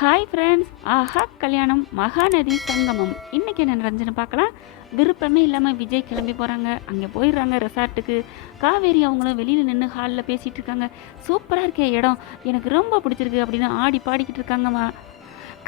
Hi friends ஆஹா கல்யாணம். மகாநதி சங்கமம். இன்னைக்கு என்ன நடந்துச்சுன்னு பார்க்கலாம். விருப்பமே இல்லாமல் விஜய் கிளம்பி போகிறாங்க அங்கே போயிடுறாங்க ரெசார்ட்டுக்கு. காவேரி அவங்களும் வெளியில் நின்று ஹாலில் பேசிகிட்டு இருக்காங்க. சூப்பராக இருக்கே இடம். எனக்கு ரொம்ப பிடிச்சிருக்கு அப்படின்னு ஆடி பாடிக்கிட்டு இருக்காங்கம்மா.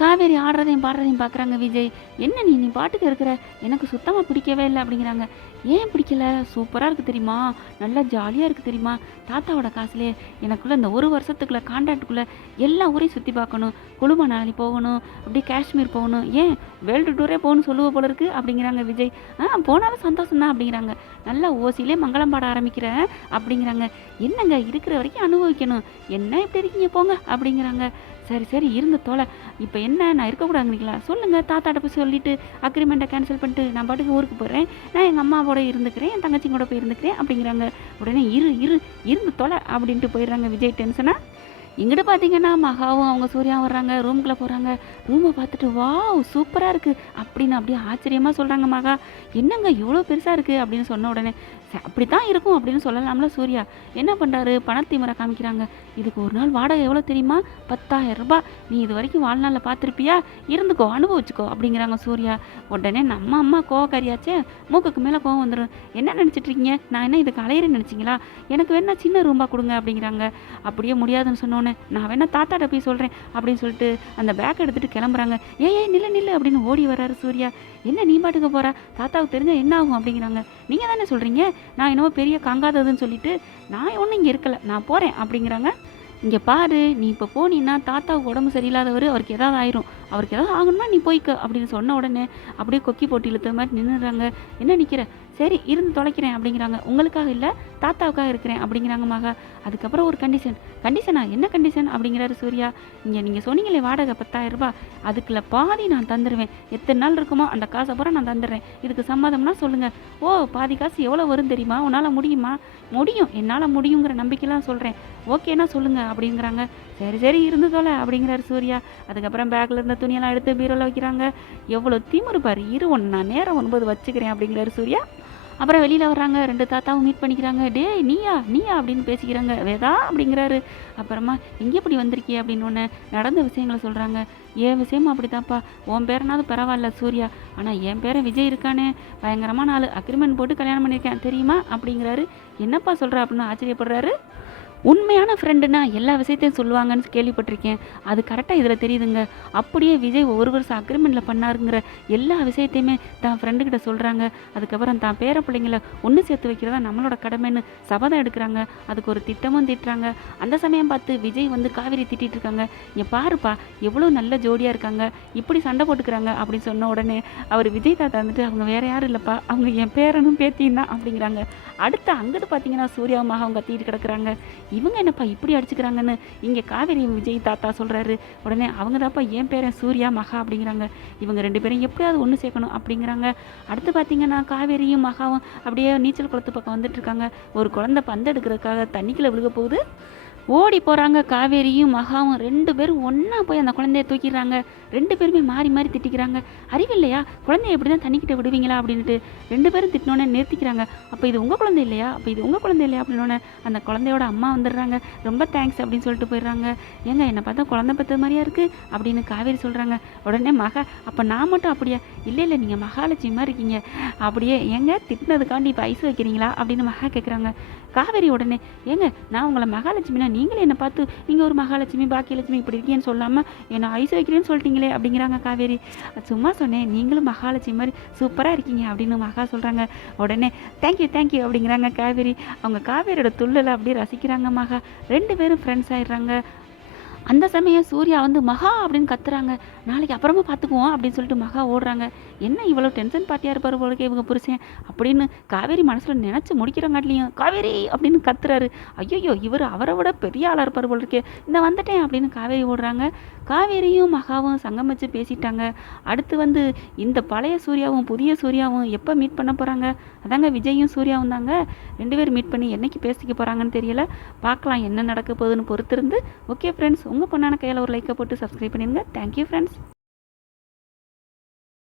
காவேரி ஆடுறதையும் பாடுறதையும் பார்க்குறாங்க விஜய். என்ன நீ நீ பாட்டுக்கு இருக்கிற? எனக்கு சுத்தமாக பிடிக்கவே இல்லை அப்படிங்கிறாங்க. ஏன் பிடிக்கல? சூப்பராக இருக்குது தெரியுமா? நல்லா ஜாலியாக இருக்குது தெரியுமா? தாத்தாவோட காசுலேயே எனக்குள்ளே இந்த ஒரு வருஷத்துக்குள்ளே கான்ட்ராக்டுக்குள்ளே எல்லா ஊரையும் சுற்றி பார்க்கணும். குழுமணாலி போகணும் அப்படியே காஷ்மீர் போகணும். ஏன்? வேர்ல்டு டூரே போகணும்னு சொல்லுவ போல இருக்குது அப்படிங்கிறாங்க விஜய். ஆ போனாலும் சந்தோஷம் தான் அப்படிங்கிறாங்க. நல்லா ஓசிலே மங்களம் பாட ஆரம்பிக்கிறேன் அப்படிங்கிறாங்க. என்னங்க இருக்கிற வரைக்கும் அனுபவிக்கணும். என்ன இப்படி இருக்கீங்க? போங்க அப்படிங்கிறாங்க. சரி சரி இருந்த தோலை. இப்போ என்ன? நான் இருக்கக்கூடாதுங்களா சொல்லுங்கள் தாத்தாட்ட போய் சொல்லிட்டு அக்ரிமெண்ட்டை கேன்சல் பண்ணிட்டு நான் பாட்டுக்கு ஊருக்கு போகிறேன் நான் எங்கள் அம்மாவோட இருந்துக்கிறேன் என் தங்கச்சிங்கூட போய் இருந்துக்கிறேன் அப்படிங்கிறாங்க. உடனே இரு இரு இருந்து தொலை அப்படின்ட்டு போயிடுறாங்க விஜய் டென்ஷனாக இங்கிட்டு பார்த்தீங்கன்னா மகாவும் அவங்க சூர்யாவும் வர்றாங்க ரூம்குள்ளே போகிறாங்க ரூமை பார்த்துட்டு வாவ் சூப்பராக இருக்குது அப்படின்னு அப்படியே ஆச்சரியமாக சொல்கிறாங்க மகா என்னங்க இவ்வளோ பெருசாக இருக்குது அப்படின்னு சொன்ன உடனே "ச- அப்படி தான் இருக்கும் அப்படின்னு சொல்லலாம்ல சூர்யா. என்ன பண்ணுறாரு பணத்தீமரை காமிக்கிறாங்க. இதுக்கு ஒரு நாள் வாடகை எவ்வளோ தெரியுமா? பத்தாயிரம் ரூபாய். நீ இது வரைக்கும் வாழ்நாளில் பார்த்துருப்பியா? இருந்துக்கோ அனுபவிச்சுக்கோ அப்படிங்கிறாங்க சூர்யா. உடனே நம்ம அம்மா கோவக்காரியாச்சே மூக்குக்கு மேலே கோவம் வந்துடும் என்ன நினச்சிட்ருக்கீங்க நான் என்ன இதுக்கு அலையிறேன்னு நினச்சிங்களா? எனக்கு வேணா சின்ன ரூம்பா கொடுங்க அப்படிங்கிறாங்க. அப்படியே முடியாதுன்னு சொன்னோன்னே நான் வேணா தாத்தாட்ட போய் சொல்கிறேன் அப்படின்னு சொல்லிட்டு அந்த பேக் எடுத்துகிட்டு கிளம்புறாங்க. ஏ ஏ நில்லு நில்லு அப்படின்னு ஓடி வராரு சூர்யா. என்ன நீ பாட்டுக்க போகிற தாத்தாவுக்கு தெரிஞ்சால் என்ன ஆகும்? அப்படிங்கிறாங்க. நீங்கள் தானே சொல்கிறீங்க நான் என்னவோ பெரிய கங்காததுன்னு சொல்லிட்டு நான் ஒன்றும் இங்கே இருக்கல. நான் போகிறேன் அப்படிங்கிறாங்க. இங்கே பாரு நீ இப்போ போனீன்னா தாத்தாவுக்கு உடம்பு சரியில்லாதவர் அவருக்கு ஏதாவது ஆயிரும். அவருக்கு ஏதாவது ஆகணும்னா நீ போய்க்க அப்படின்னு சொன்ன உடனே அப்படியே கொக்கி போட்டி இழுத்த மாதிரி நின்றுறாங்க என்ன நிற்கிற சரி இருந்து தொலைக்கிறேன் அப்படிங்கிறாங்க. உங்களுக்காக இல்லை தாத்தாவுக்காக இருக்கிறேன் அப்படிங்கிறாங்க மகா. அதுக்கப்புறம் ஒரு கண்டிஷன் கண்டிஷனா என்ன கண்டிஷன் அப்படிங்கிறாரு சூர்யா. இங்கே நீங்கள் சொன்னீங்களே வாடகை பத்தாயிரம் ரூபாய். அதுக்குள்ள பாதி நான் தந்துடுவேன் எத்தனை நாள் இருக்குமோ அந்த காசை பூரா நான் தந்துடுறேன். இதுக்கு சம்மதம்னா சொல்லுங்கள் ஓ பாதி காசு எவ்வளோ வரும் தெரியுமா? உன்னால் முடியுமா? முடியும். என்னால் முடியுங்கிற நம்பிக்கைலாம் சொல்கிறேன் ஓகேனா சொல்லுங்கள் அப்படிங்கிறாங்க. சரி சரி இருந்து தொலை அப்படிங்கிறாரு சூர்யா. அதுக்கப்புறம் பேக்கில் இருந்த துணியெல்லாம் எடுத்து பீரோவில் வைக்கிறாங்க. எவ்வளோ திமிரு பாரு. இரு ஒன்று நான் நேரம் ஒன்பது வச்சுக்கிறேன் அப்படிங்கிறாரு சூர்யா. அப்புறம் வெளியில் வர்றாங்க. ரெண்டு தாத்தாவும் மீட் பண்ணிக்கிறாங்க. டேய் நீயா நீயா அப்படின்னு பேசிக்கிறாங்க. வேதா அப்படிங்கிறாரு. அப்புறமா இங்கே இப்படி வந்திருக்கிய? அப்படின்னு ஒன்று நடந்த விஷயங்களை சொல்கிறாங்க என் விஷயமும் அப்படித்தான்ப்பா உன் பேரனாவது பரவாயில்ல சூர்யா. ஆனால் என் பேரை விஜய் இருக்கானே. பயங்கரமான ஆள். அக்ரிமெண்ட் போட்டு கல்யாணம் பண்ணியிருக்கேன். தெரியுமா? அப்படிங்கிறாரு. என்னப்பா சொல்கிற அப்படின்னு ஆச்சரியப்படுறாரு. உண்மையான ஃப்ரெண்டுனா எல்லா விஷயத்தையும் சொல்லுவாங்கன்னு கேள்விப்பட்டிருக்கேன். அது கரெக்டாக இதில் தெரியுதுங்க. அப்படியே விஜய் ஒரு வருஷம் அக்ரிமெண்ட்டில் பண்ணாருங்கிற எல்லா விஷயத்தையுமே தான் ஃப்ரெண்டுக்கிட்ட சொல்கிறாங்க அதுக்கப்புறம் தான் பேர பிள்ளைங்கள ஒன்று சேர்த்து வைக்கிறதா நம்மளோட கடமைன்னு சபதம் எடுக்கிறாங்க. அதுக்கு ஒரு திட்டமும் திட்டுறாங்க. அந்த சமயம் பார்த்து விஜய் வந்து காவேரி திட்டிகிட்டு இருக்காங்க. இங்கே பாருப்பா எவ்வளோ நல்ல ஜோடியாக இருக்காங்க. இப்படி சண்டை போட்டுக்கிறாங்க அப்படின்னு சொன்ன உடனே அவர் விஜய் தாத்தா வந்துட்டு அவங்க வேறு யாரும் இல்லைப்பா. அவங்க என் பேரனும் பேத்தியும் தான் அப்படிங்கிறாங்க. அடுத்து அங்கிட்டு பார்த்தீங்கன்னா சூர்யாவும் அவங்க கத்திட்டு கிடக்குறாங்க. இவங்க என்னப்பா இப்படி அடிச்சுக்கிறாங்கன்னு? இங்கே காவேரி விஜய் தாத்தா சொல்கிறாரு உடனே அவங்க தான்ப்பா என் பேரன் சூர்யா மகா அப்படிங்கிறாங்க. இவங்க ரெண்டு பேரும் எப்படியாவது ஒன்று சேர்க்கணும் அப்படிங்கிறாங்க. அடுத்து பார்த்தீங்கன்னா காவேரியும் மகாவும் அப்படியே நீச்சல் குளத்து பக்கம் வந்துட்டு இருக்காங்க. ஒரு குழந்தை பந்து எடுக்கிறதுக்காக தண்ணிக்குள்ளே விழுக போகுது. ஓடி போகிறாங்க காவேரியும் மகாவும் ரெண்டு பேரும் ஒன்றா போய் அந்த குழந்தைய தூக்கிடுறாங்க. ரெண்டு பேருமே மாறி மாறி திட்டிக்கிறாங்க. அறிவில்லையா குழந்தைய எப்படி தான் தண்ணிக்கிட்ட விடுவீங்களா அப்படின்ட்டு ரெண்டு பேரும் திட்டினோன்னே நிறுத்திக்கிறாங்க. அப்போ இது உங்கள் குழந்தை இல்லையா? அப்போ இது உங்கள் குழந்தை இல்லையா அப்படின்னோடனே அந்த குழந்தையோட அம்மா வந்துடுறாங்க. ரொம்ப தேங்க்ஸ் அப்படின்னு சொல்லிட்டு போயிடுறாங்க. ஏங்க என்னை பார்த்தா குழந்தை பற்ற மாதிரியா இருக்குது அப்படின்னு காவேரி சொல்கிறாங்க உடனே மகா அப்போ நான் மட்டும் அப்படியா? இல்லை இல்லை நீங்கள் மகாலட்சுமி மாதிரி இருக்கீங்க. அப்படியே ஏங்க திட்டினதுக்காண்டி இப்போ ஐஸ் வைக்கிறீங்களா? அப்படின்னு மகா கேட்குறாங்க காவேரி உடனே ஏங்க நான் உங்களை மகாலட்சுமினா நீங்களே என்னை பார்த்து நீங்கள் ஒரு மகாலட்சுமி பாக்கியலட்சுமி இப்படி இருக்கீங்கன்னு சொல்லாமல் என்னை ஐஸ் வைக்கிறேன்னு சொல்லிட்டீங்களே அப்படிங்கிறாங்க காவேரி. சும்மா சொன்னேன் நீங்களும் மகாலட்சுமி மாதிரி சூப்பராக இருக்கீங்க அப்படின்னு மகா சொல்கிறாங்க உடனே தேங்க்யூ தேங்க்யூ அப்படிங்கிறாங்க காவேரி. அவங்க காவேரியோட துள்ளலை அப்படியே ரசிக்கிறாங்க மகா. ரெண்டு பேரும் ஃப்ரெண்ட்ஸ் ஆயிடுறாங்க. அந்த சமயம் சூர்யா வந்து மகா அப்படின்னு கத்துறாங்க. நாளைக்கு அப்புறமா பார்த்துக்குவோம் அப்படின்னு சொல்லிட்டு மகா ஓடுறாங்க. என்ன இவ்வளோ டென்ஷன் பார்த்தியா இருப்பார் போலக்கே இவங்க புருஷன் அப்படின்னு காவேரி மனசில் நினச்சி முடிக்கிறங்காட்டிலையும் காவேரி அப்படின்னு கத்துறாரு. ஐயோ இவர் அவரை விட பெரிய ஆளாக இருப்பார் போல இருக்கே இந்த வந்துட்டேன் அப்படின்னு காவேரி ஓடுறாங்க. காவேரியும் மகாவும் சங்கம் வச்சு பேசிட்டாங்க. அடுத்து வந்து இந்த பழைய சூர்யாவும் புதிய சூர்யாவும் எப்போ மீட் பண்ண போகிறாங்க அதாங்க விஜயும் சூர்யாவும் தாங்க. ரெண்டு பேரும் மீட் பண்ணி என்னைக்கு பேசிக்க போகிறாங்கன்னு தெரியல. பார்க்கலாம் என்ன நடக்க போகுதுன்னு பொறுத்திருந்து. ஓகே ஃப்ரெண்ட்ஸ் உங்கள் பொண்ணான கையில் ஒரு லைக்கை போட்டு சப்ஸ்கிரைப் பண்ணிடுங்க. Thank you friends